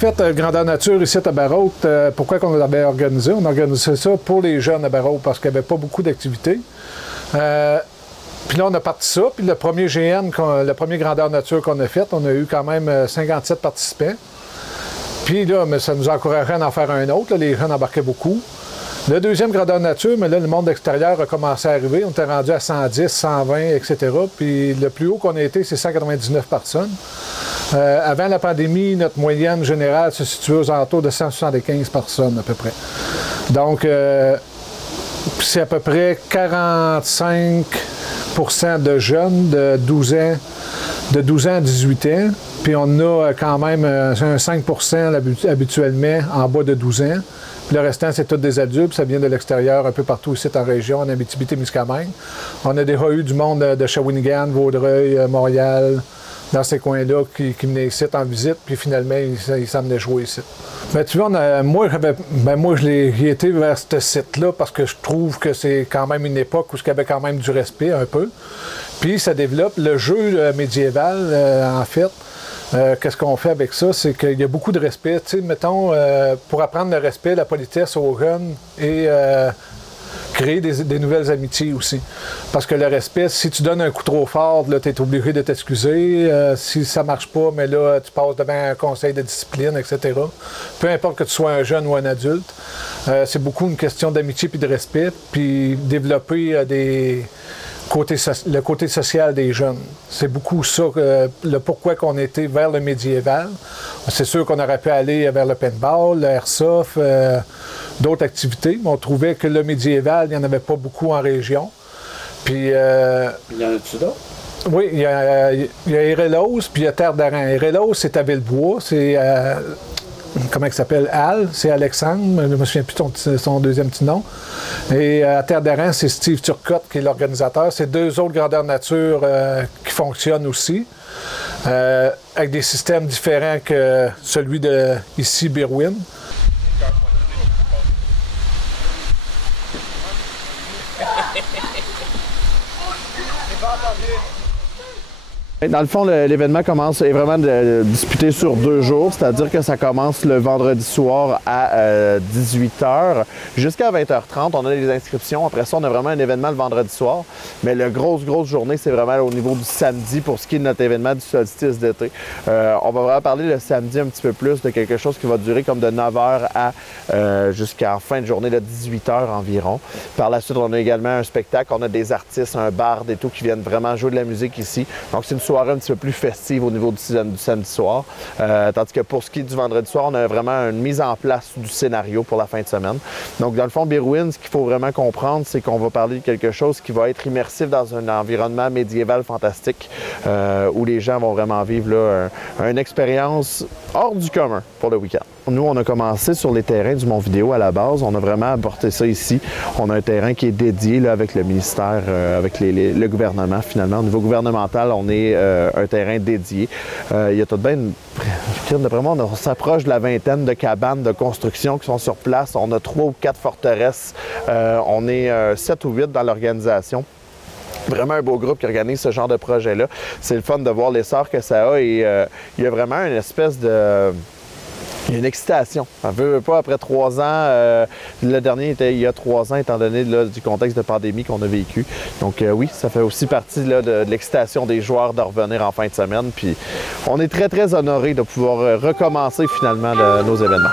fait, Grandeur Nature, ici à Barrault, pourquoi on l'avait organisé? On organisait ça pour les jeunes à Barrault parce qu'il n'y avait pas beaucoup d'activités. Puis là, on a parti ça. Puis le premier GN, le premier Grandeur Nature qu'on a fait, on a eu quand même 57 participants. Puis là, mais ça nous encourageait à en faire un autre. Là, les jeunes embarquaient beaucoup. Le deuxième Grandeur Nature, mais là, le monde extérieur a commencé à arriver. On était rendu à 110, 120, etc. Puis le plus haut qu'on a été, c'est 199 personnes. Avant la pandémie, notre moyenne générale se situait aux alentours de 175 personnes à peu près. Donc, c'est à peu près 45 de jeunes de 12 ans à 18 ans. Puis on a quand même un 5 habituellement en bas de 12 ans. Puis le restant, c'est tous des adultes. Ça vient de l'extérieur, un peu partout ici en région, en Abitibi-Témiscamingue. On a déjà eu du monde de Shawinigan, Vaudreuil, Montréal, dans ces coins-là, qui venaient ici en visite, puis finalement, ils s'en venaient jouer ici. Mais tu vois, moi, je l'ai été vers ce site-là parce que je trouve que c'est quand même une époque où il y avait quand même du respect, un peu. Puis ça développe le jeu médiéval, en fait. Qu'est-ce qu'on fait avec ça? C'est qu'il y a beaucoup de respect. Tu sais, mettons, pour apprendre le respect, la politesse aux jeunes et créer des nouvelles amitiés aussi. Parce que le respect, si tu donnes un coup trop fort, là, tu es obligé de t'excuser. Si ça marche pas, mais là, tu passes devant un conseil de discipline, etc. Peu importe que tu sois un jeune ou un adulte, c'est beaucoup une question d'amitié puis de respect, puis développer le côté social des jeunes. C'est beaucoup ça, le pourquoi qu'on était vers le médiéval. C'est sûr qu'on aurait pu aller vers le paintball, le airsoft, d'autres activités, mais on trouvait que le médiéval, il n'y en avait pas beaucoup en région. Puis, il y en a-tu d'autres? Oui, il y a Hérélos, puis il y a Terre d'Aran. Hérélos, c'est à Villebois, c'est comment il s'appelle? Al, c'est Alexandre, je ne me souviens plus de son deuxième petit nom. Et à Terre d'Aran, c'est Steve Turcotte qui est l'organisateur. C'est deux autres grandeurs nature qui fonctionnent aussi, avec des systèmes différents que celui de ici, Berwyn. Dans le fond, l'événement est vraiment disputé sur 2 jours, c'est-à-dire que ça commence le vendredi soir à 18h jusqu'à 20h30. On a les inscriptions. Après ça, on a vraiment un événement le vendredi soir. Mais la grosse journée, c'est vraiment au niveau du samedi pour ce qui est de notre événement du solstice d'été. On va vraiment parler le samedi un petit peu plus de quelque chose qui va durer comme de 9h à jusqu'à fin de journée de 18h environ. Par la suite, on a également un spectacle. On a des artistes, un barde et tout qui viennent vraiment jouer de la musique ici. Donc, c'est une soirée un petit peu plus festive au niveau du samedi soir. Tandis que pour ce qui est du vendredi soir, on a vraiment une mise en place du scénario pour la fin de semaine. Donc, dans le fond, Berwyn, ce qu'il faut vraiment comprendre, c'est qu'on va parler de quelque chose qui va être immersif dans un environnement médiéval fantastique où les gens vont vraiment vivre là, une expérience hors du commun pour le week-end. Nous, on a commencé sur les terrains du Mont-Vidéo à la base. On a vraiment apporté ça ici. On a un terrain qui est dédié là, avec le ministère, avec le gouvernement finalement. Au niveau gouvernemental, on est un terrain dédié. Il y a tout de même, d'après moi, on s'approche de la vingtaine de cabanes de construction qui sont sur place. On a 3 ou 4 forteresses. On est 7 ou 8 dans l'organisation. Vraiment un beau groupe qui organise ce genre de projet-là. C'est le fun de voir l'essor que ça a et il y a vraiment une espèce de... Il y a une excitation. On veut pas, après 3 ans, le dernier était il y a 3 ans, étant donné là, du contexte de pandémie qu'on a vécu. Donc oui, ça fait aussi partie là, de l'excitation des joueurs de revenir en fin de semaine. Puis on est très honorés de pouvoir recommencer finalement nos événements.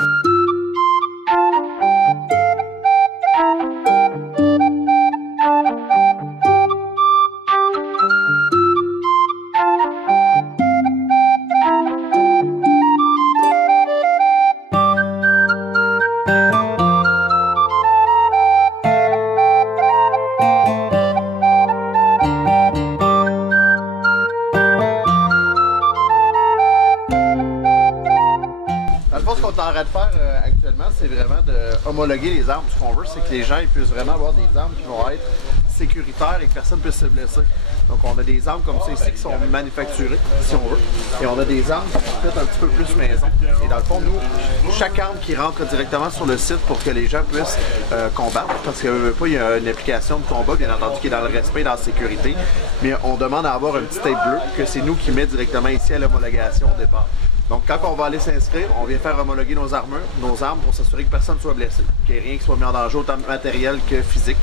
C'est vraiment de homologuer les armes. Ce qu'on veut, c'est que les gens ils puissent vraiment avoir des armes qui vont être sécuritaires et que personne ne puisse se blesser. Donc on a des armes comme ça ici qui sont manufacturées, si on veut. Et on a des armes qui sont faites un petit peu plus maison. Et dans le fond, nous, chaque arme qui rentre directement sur le site pour que les gens puissent combattre, parce qu'il y a une application de combat, bien entendu, qui est dans le respect et dans la sécurité. Mais on demande à avoir un petit tape bleu que c'est nous qui met directement ici à l'homologation au départ. Donc, quand on va aller s'inscrire, on vient faire homologuer nos armures, nos armes pour s'assurer que personne ne soit blessé, qu'il n'y ait rien qui soit mis en danger, autant matériel que physique.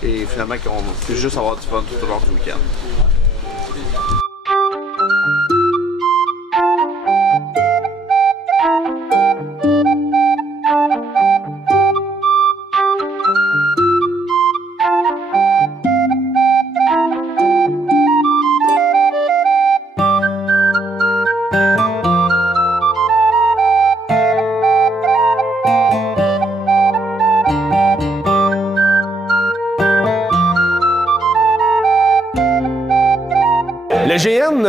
Et finalement, qu'on puisse juste avoir du fun tout au long du week-end. Le GN,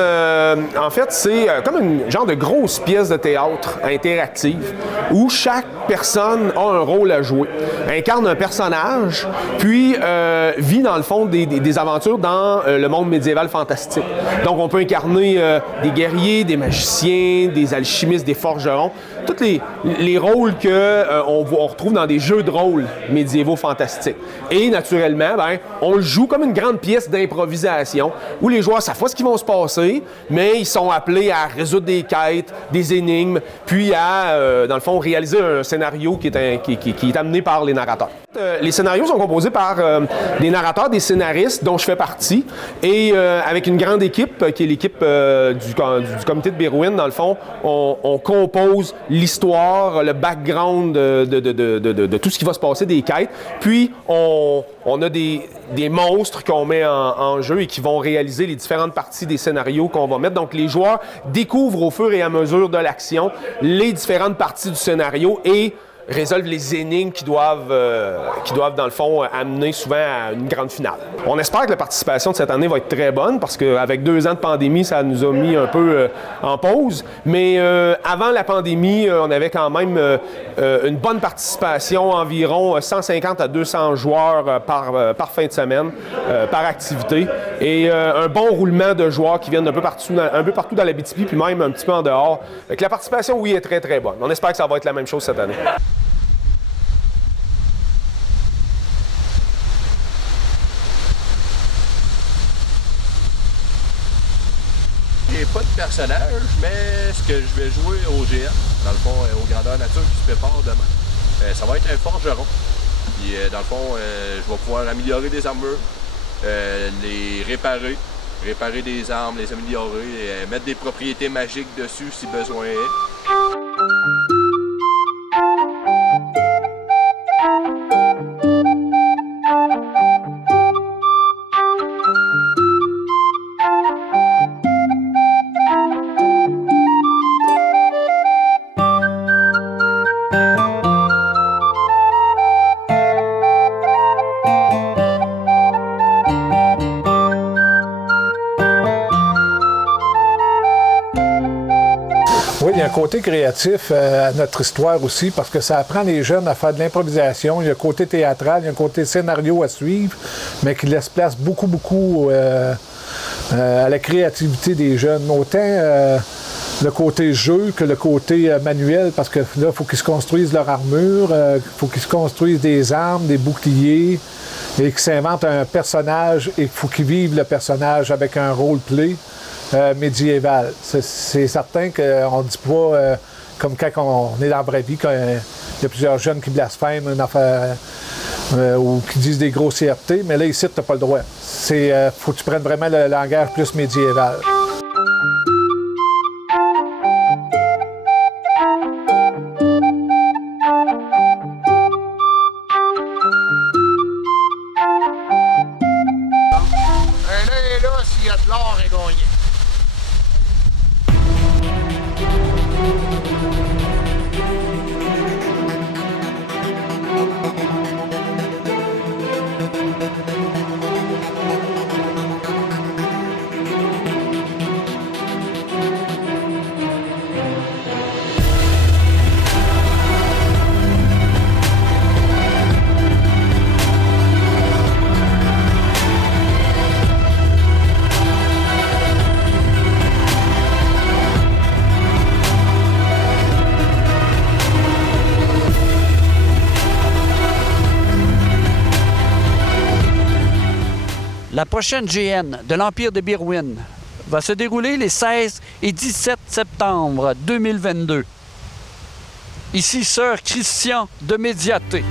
en fait, c'est comme une genre de grosse pièce de théâtre interactive où chaque personne a un rôle à jouer, incarne un personnage, puis vit dans le fond des aventures dans le monde médiéval fantastique. Donc on peut incarner des guerriers, des magiciens, des alchimistes, des forgerons, tous les rôles qu'on retrouve dans des jeux de rôle médiévaux fantastiques. Et naturellement, ben, on le joue comme une grande pièce d'improvisation où les joueurs savent pas ce qui va se passer, mais ils sont appelés à résoudre des quêtes, des énigmes, puis à, dans le fond, réaliser un scénario qui est amené par les narrateurs. Les scénarios sont composés par des narrateurs, des scénaristes dont je fais partie, et avec une grande équipe, qui est l'équipe du comité de Berwyn, dans le fond, on compose l'histoire, le background de tout ce qui va se passer, des quêtes, puis on a des monstres qu'on met en jeu et qui vont réaliser les différentes parties des scénarios qu'on va mettre. Donc les joueurs découvrent au fur et à mesure de l'action les différentes parties du scénario et résolvent les énigmes qui doivent, dans le fond, amener souvent à une grande finale. On espère que la participation de cette année va être très bonne parce qu'avec 2 ans de pandémie, ça nous a mis un peu en pause. Mais avant la pandémie, on avait quand même une bonne participation, environ 150 à 200 joueurs par fin de semaine, par activité. Et un bon roulement de joueurs qui viennent un peu partout dans l'Abitibi, puis même un petit peu en dehors. Donc, la participation, oui, est très, très bonne. On espère que ça va être la même chose cette année. J'ai pas de personnage, mais ce que je vais jouer au GN, dans le fond, au Grandeur Nature qui se prépare demain, ça va être un forgeron. Puis, dans le fond, je vais pouvoir améliorer des armures, les réparer des armes, les améliorer, et mettre des propriétés magiques dessus si besoin est. Oui, il y a un côté créatif à notre histoire aussi, parce que ça apprend les jeunes à faire de l'improvisation. Il y a un côté théâtral, il y a un côté scénario à suivre, mais qui laisse place beaucoup à la créativité des jeunes. Autant le côté jeu que le côté manuel, parce que là, il faut qu'ils se construisent leur armure, il faut qu'ils se construisent des armes, des boucliers, et qu'ils s'inventent un personnage, et il faut qu'ils vivent le personnage avec un roleplay médiéval. C'est certain qu'on ne dit pas, comme quand on est dans la vraie vie, qu'il y a plusieurs jeunes qui blasphèment une affaire, ou qui disent des grossièretés, mais là, ici, tu n'as pas le droit. Faut que tu prennes vraiment le langage plus médiéval. S'il y a de l'or est gagné. La prochaine GN de l'Empire de Berwyn va se dérouler les 16 et 17 septembre 2022. Ici Sœur Christian de Médiaté.